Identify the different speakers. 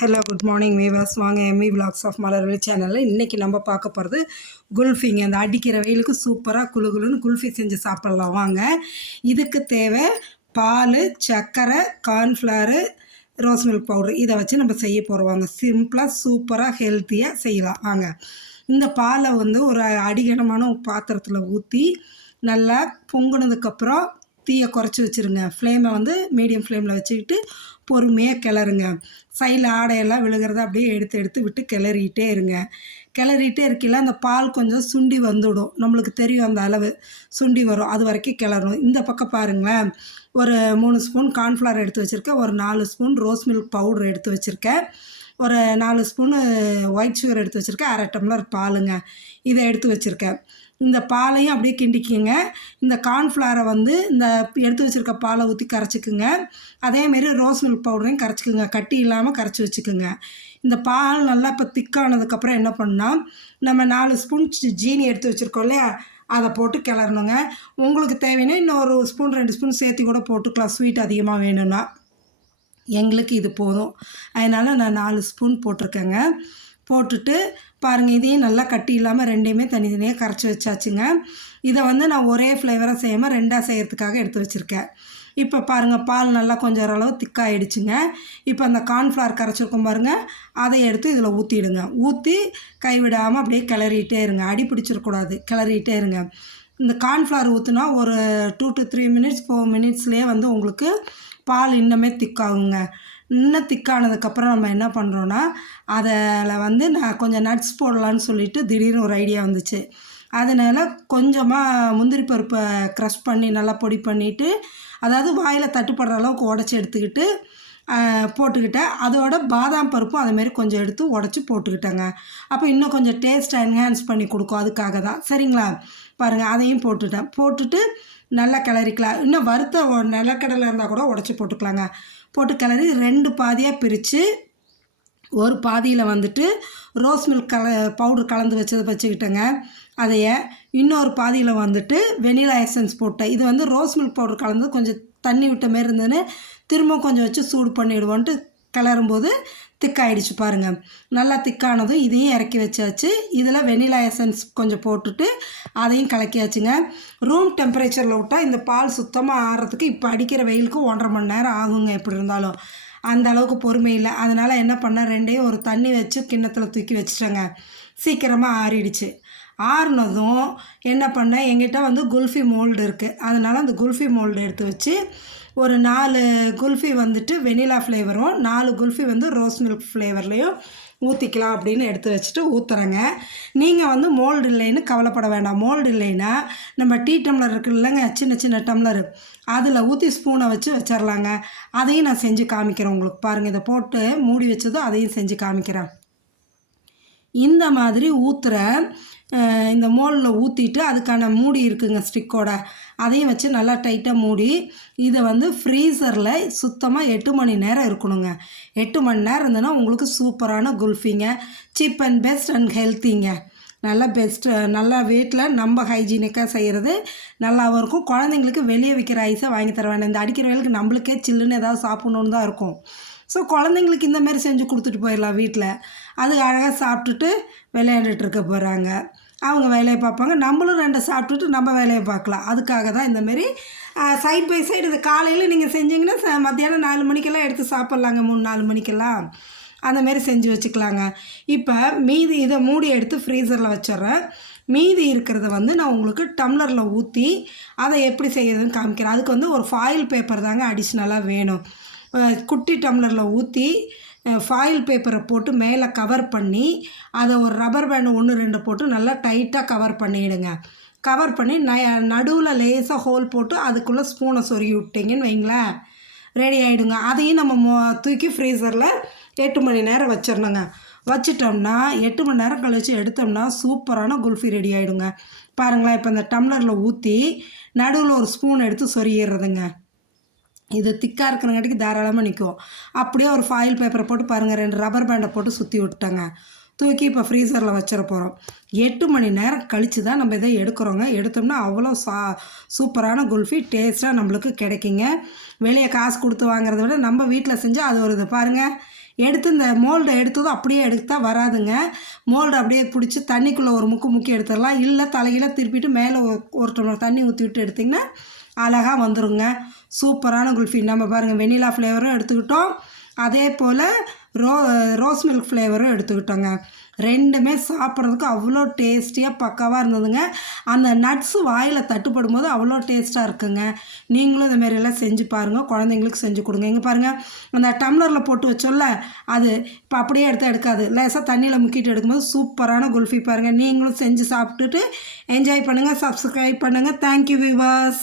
Speaker 1: Hello good morning viewers வாங்க M E vlogs of Malarveli சேனலில் இன்றைக்கி நம்ம பார்க்க போகிறது குல்ஃபிங்க. அந்த அடிக்கிற வெயிலுக்கு சூப்பராக குளு குளுன்னு குல்ஃபி செஞ்சு சாப்பிட்லாம். வாங்க இதுக்கு தேவை பால் சர்க்கரை கார்ன்ஃப்ளவரு ரோஸ் மில்க் பவுடர் இதை வச்சு நம்ம செய்ய போகிறோம் வாங்க சிம்பிளாக சூப்பராக ஹெல்த்தியாக செய்யலாம். வாங்க இந்த பாலை வந்து ஒரு அடிகனமான பாத்திரத்தில் ஊற்றி நல்லா பொங்குனதுக்கப்புறம் தீயை குறைச்சி வச்சுருங்க. ஃப்ளேமை வந்து மீடியம் ஃப்ளேமில் வச்சுக்கிட்டு பொறுமையாக கிளறுங்க. சைடில் ஆடையெல்லாம் விழுகிறத அப்படியே எடுத்து எடுத்து விட்டு கிளறிட்டே இருங்க. கிளறிட்டே இருக்கையில் அந்த பால் கொஞ்சம் சுண்டி வந்துவிடும் நம்மளுக்கு தெரியும் அந்த அளவு சுண்டி வரும். அது வரைக்கும் கிளறணும். இந்த பக்கம் பாருங்களேன். ஒரு மூணு ஸ்பூன் கார்ன்ஃப்ளவர் எடுத்து வச்சுருக்கேன். ஒரு நாலு ஸ்பூன் ரோஸ் மில்க் பவுடர் எடுத்து வச்சுருக்கேன். ஒரு நாலு ஸ்பூனு ஒயிட் சுகர் எடுத்து வச்சுருக்கேன். அரை டம்ளர் பாலுங்க. இதை எடுத்து வச்சுருக்கேன். இந்த பாலையும் அப்படியே கிண்டிக்கிங்க. இந்த கார்ன்ஃப்ளாரை வந்து இந்த எடுத்து வச்சுருக்க பாலை ஊற்றி கரைச்சிக்குங்க. அதேமாரி ரோஸ் மில்க் பவுடரையும் கரைச்சிக்குங்க. கட்டி இல்லாமல் கரைச்சி வச்சுக்குங்க. இந்த பால் நல்லா இப்போ திக்கானதுக்கப்புறம் என்ன பண்ணால் நம்ம நாலு ஸ்பூன் ஜீனி எடுத்து வச்சுருக்கோம் இல்லையா? அதை போட்டு கிளறணுங்க. உங்களுக்கு தேவைன்னா இன்னொரு ஸ்பூன் ரெண்டு ஸ்பூன் சேர்த்து கூட போட்டுக்கலாம். ஸ்வீட் அதிகமாக வேணும்னா. எங்களுக்கு இது போதும். அதனால் நான் நாலு ஸ்பூன் போட்டிருக்கேங்க. போட்டுட்டு பாருங்கள் இதையும் நல்லா கட்டி இல்லாமல் ரெண்டையுமே தனித்தனியாக கரைச்சி வச்சாச்சுங்க. இதை வந்து நான் ஒரே ஃப்ளேவராக செய்யாமல் ரெண்டாக செய்கிறதுக்காக எடுத்து வச்சுருக்கேன். இப்போ பாருங்கள் பால் நல்லா கொஞ்சம் ஓரளவு திக்காகிடுச்சுங்க இப்போ அந்த கார்ன்ஃப்ளவர் கரைச்சிருக்கோம் பாருங்கள் அதை எடுத்து இதில் ஊற்றிடுங்க ஊற்றி கைவிடாமல் அப்படியே கிளறிட்டே இருங்க. அடி பிடிச்சிடக்கூடாது கிளறிட்டே இருங்க. இந்த கார்ன்ஃப்ளவர் ஊற்றுனா ஒரு two to three minutes four மினிட்ஸ்லேயே வந்து உங்களுக்கு பால் இன்னுமே திக்காகுங்க இன்னும் திக்கானதுக்கப்புறம் நம்ம என்ன பண்ணுறோன்னா அதில் வந்து நான் கொஞ்சம் நட்ஸ் போடலான்னு சொல்லிட்டு திடீர்னு ஒரு ஐடியா வந்துச்சு. அதனால் கொஞ்சமாக முந்திரி பருப்பை க்ரஷ் பண்ணி நல்லா பொடி பண்ணிவிட்டு அதாவது வாயில் தட்டுப்படுற அளவுக்கு உடச்சி எடுத்துக்கிட்டு போட்டுக்கிட்டேன். அதோட பாதாம் பருப்பும் அதேமாரி கொஞ்சம் எடுத்து உடச்சி போட்டுக்கிட்டேங்க. அப்போ இன்னும் கொஞ்சம் டேஸ்ட் என்ஹான்ஸ் பண்ணி கொடுக்கும். அதுக்காக தான். சரிங்களா? பாருங்கள் அதையும் போட்டுட்டேன். போட்டுட்டு நல்லா கிளறிக்கலாம். இன்னும் வறுத்த நிலக்கடலை இருந்தால் கூட உடச்சி போட்டுக்கலாங்க. போட்டு கிளறி ரெண்டு பாதியாக பிரித்து ஒரு பாதியில் வந்துட்டு ரோஸ் மில்க் கல பவுடர் கலந்து வச்சதை வச்சுக்கிட்டேங்க. அதைய இன்னொரு பாதியில் வந்துட்டு வெனிலா எசன்ஸ் போட்டேன். இது வந்து ரோஸ் மில்க் பவுடர் கலந்து கொஞ்சம் தண்ணி விட்ட மாரி இருந்ததுன்னு திரும்ப கொஞ்சம் வச்சு சூடு பண்ணிவிடுவோன்ட்டு கிளறும்போது திக்காயிடுச்சு பாருங்கள் நல்லா திக்கானதும் இதையும் இறக்கி வச்சாச்சு. இதில் வெனிலா எசன்ஸ் கொஞ்சம் போட்டுட்டு அதையும் கலக்கியாச்சுங்க. ரூம் டெம்பரேச்சரில் விட்டால் இந்த பால் சுத்தமாக ஆறுறதுக்கு இப்போ அடிக்கிற வெயிலுக்கு ஒன்றரை மணி நேரம் ஆகுங்க எப்படி இருந்தாலும். அந்த அளவுக்கு பொறுமை இல்லை. அதனால் என்ன பண்ணேன்? ரெண்டையும் ஒரு தண்ணி வச்சு கிண்ணத்தில் தூக்கி வச்சுட்டேங்க. சீக்கிரமாக ஆறிடுச்சு. ஆறுனதும் என்ன பண்ணேன்? எங்கிட்ட வந்து குல்ஃபி மோல்டு இருக்குது அதனால் அந்த குல்ஃபி மோல்டு எடுத்து வச்சு ஒரு நாலு குல்ஃபி வந்துட்டு வெனிலா ஃப்ளேவரும் நாலு குல்ஃபி வந்து ரோஸ் மில்க் ஃப்ளேவர்லேயும் ஊற்றிக்கலாம் அப்படின்னு எடுத்து வச்சுட்டு ஊற்றுறேங்க நீங்கள் வந்து மோல்டு இல்லைன்னு கவலைப்பட வேண்டாம். மோல்டு இல்லைன்னா நம்ம டீ டம்ளர் இருக்குது இல்லைங்க சின்ன சின்ன டம்ளர். அதில் ஊற்றி ஸ்பூனை வச்சு வச்சிடலாங்க அதையும் நான் செஞ்சு காமிக்கிறேன் உங்களுக்கு. பாருங்கள் இதை போட்டு மூடி வச்சதும் அதையும் செஞ்சு காமிக்கிறேன். இந்த மாதிரி ஊற்றுற இந்த மோலில் ஊற்றிட்டு அதுக்கான மூடி இருக்குங்க ஸ்டிக்கோட. அதையும் வச்சு நல்லா டைட்டாக மூடி இதை வந்து ஃப்ரீசரில் சுத்தமாக எட்டு மணி நேரம் இருக்கணுங்க. எட்டு மணி நேரம் இருந்ததுன்னா உங்களுக்கு சூப்பரான குல்ஃபிங்க. சீப் அண்ட் பெஸ்ட் அண்ட் ஹெல்த்திங்க நல்லா பெஸ்ட்டு நல்லா வீட்டில் நம்ம ஹைஜீனிக்காக செய்கிறது நல்லாவும் இருக்கும். குழந்தைங்களுக்கு வெளியே விற்கிற ஐஸை வாங்கி தர வேண்டாம். இந்த அடிக்கிற வேலைக்கு நம்மளுக்கே சில்லுன்னு ஏதாவது சாப்பிட்ணுன்னு தான் இருக்கும். ஸோ குழந்தைங்களுக்கு இந்த மாதிரி செஞ்சு கொடுத்துட்டு போயிடலாம் வீட்டில் அது அழகாக சாப்பிட்டுட்டு விளையாண்டுட்டு இருக்க போகிறாங்க அவங்க வேலையை பார்ப்பாங்க. நம்மளும் ரெண்டை சாப்பிட்டுட்டு நம்ம வேலையை பார்க்கலாம். அதுக்காக தான் இந்தமாரி சைட் பை சைடு இது காலையில் நீங்கள் செஞ்சிங்கன்னா மத்தியானம் நாலு மணிக்கெல்லாம் எடுத்து சாப்பிட்லாங்க. மூணு நாலு மணிக்கெல்லாம். அந்தமாரி செஞ்சு வச்சுக்கலாங்க. இப்போ மீதி இதை மூடி எடுத்து ஃப்ரீசரில் வச்சிட்றேன். மீதி இருக்கிறத வந்து நான் உங்களுக்கு டம்ளரில் ஊற்றி அதை எப்படி செய்கிறதுன்னு காமிக்கிறேன். அதுக்கு வந்து ஒரு ஃபாயில் பேப்பர் தாங்க அடிஷ்னலாக வேணும். குட்டி டம்ளரில் ஊற்றி ஃபாயில் பேப்பரை போட்டு மேலே கவர் பண்ணி அதை ஒரு ரப்பர் பேண்டு ஒன்று ரெண்டு போட்டு நல்லா டைட்டாக கவர் பண்ணிவிடுங்க கவர் பண்ணி ந நடுவில் லேசாக ஹோல் போட்டு அதுக்குள்ளே ஸ்பூனை சொருகி விட்டிங்கன்னு வைங்களேன். ரெடி ஆகிடுங்க அதையும் நம்ம மோ தூக்கி ஃப்ரீசரில் எட்டு மணி நேரம் வச்சிடணுங்க. வச்சிட்டோம்னா எட்டு மணி நேரம் கழித்து எடுத்தோம்னா சூப்பரான குல்ஃபி ரெடி ஆகிடுங்க பாருங்களேன் இப்போ இந்த டம்ளரில் ஊற்றி நடுவில் ஒரு ஸ்பூன் எடுத்து சொருகிடுறதுங்க. இது திக்காக இருக்கிறங்காட்டிக்கு தாராளமாக நிற்கும் அப்படியே ஒரு ஃபாயில் பேப்பரை போட்டு பாருங்கள் ரெண்டு ரப்பர் பேண்டை போட்டு சுற்றி விட்டாங்க தூக்கி இப்போ ஃப்ரீசரில் வச்சிட போகிறோம் எட்டு மணி நேரம் கழித்து தான் நம்ம இதை எடுக்கிறோங்க. எடுத்தோம்னா அவ்வளோ சா சூப்பரான குல்ஃபி டேஸ்ட்டாக நம்மளுக்கு கிடைக்குங்க. வெளியே காசு கொடுத்து வாங்குறத விட நம்ம வீட்டில் செஞ்சால் அது ஒரு இது. பாருங்கள் எடுத்து இந்த மோல்டை எடுத்ததும் அப்படியே எடுத்தால் வராதுங்க. மோல்டு அப்படியே பிடிச்சி தண்ணிக்குள்ளே ஒரு முக்கு முக்கி எடுத்துடலாம். இல்லை தலையில் திருப்பிட்டு மேலே ஒரு- ஒரு டம்ளர் தண்ணி ஊற்றி விட்டு எடுத்திங்கன்னா அழகாக வந்துருங்க. சூப்பரான குல்ஃபி. நம்ம பாருங்கள் வெனிலா ஃப்ளேவரும் எடுத்துக்கிட்டோம். அதே போல் ரோ ரோஸ் மில்க் ஃப்ளேவரும் எடுத்துக்கிட்டோங்க. ரெண்டுமே சாப்பிட்றதுக்கு அவ்வளோ டேஸ்டியாக பக்காவாக இருந்ததுங்க. அந்த நட்ஸு வாயில் தட்டுப்படும் போது அவ்வளோ டேஸ்ட்டாக இருக்குங்க. நீங்களும் இந்த மாதிரி செஞ்சு பாருங்கள் குழந்தைங்களுக்கு செஞ்சு கொடுங்க. இங்கே பாருங்கள் அந்த டம்ளரில் போட்டு வச்சோல்ல அது இப்போ அப்படியே எடுத்து எடுக்காது. லேசாக தண்ணியில் முக்கிட்டு எடுக்கும்போது சூப்பரான குல்ஃபி பாருங்கள் நீங்களும் செஞ்சு சாப்பிட்டுட்டு என்ஜாய் பண்ணுங்கள் சப்ஸ்கிரைப் பண்ணுங்கள் தேங்க்யூ விவாஸ்